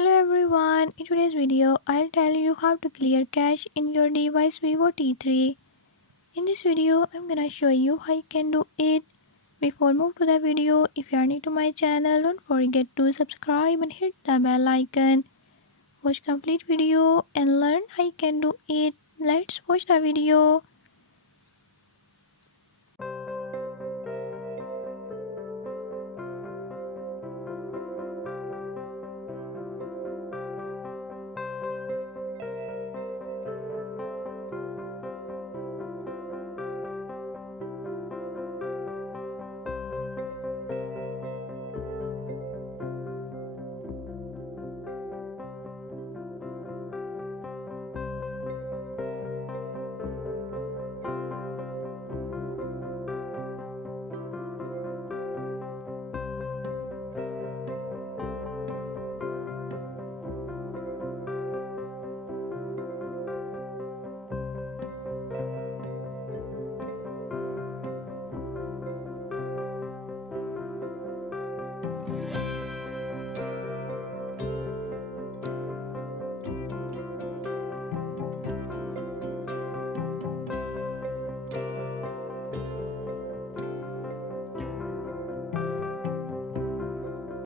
Hello everyone, in today's video I'll tell you how to clear cache in your device Vivo T3. In this video I'm gonna show you how you can do it. Before move to the video, if you are new to my channel, don't forget to subscribe and hit the bell icon. Watch complete video and learn how you can do it. Let's watch the video.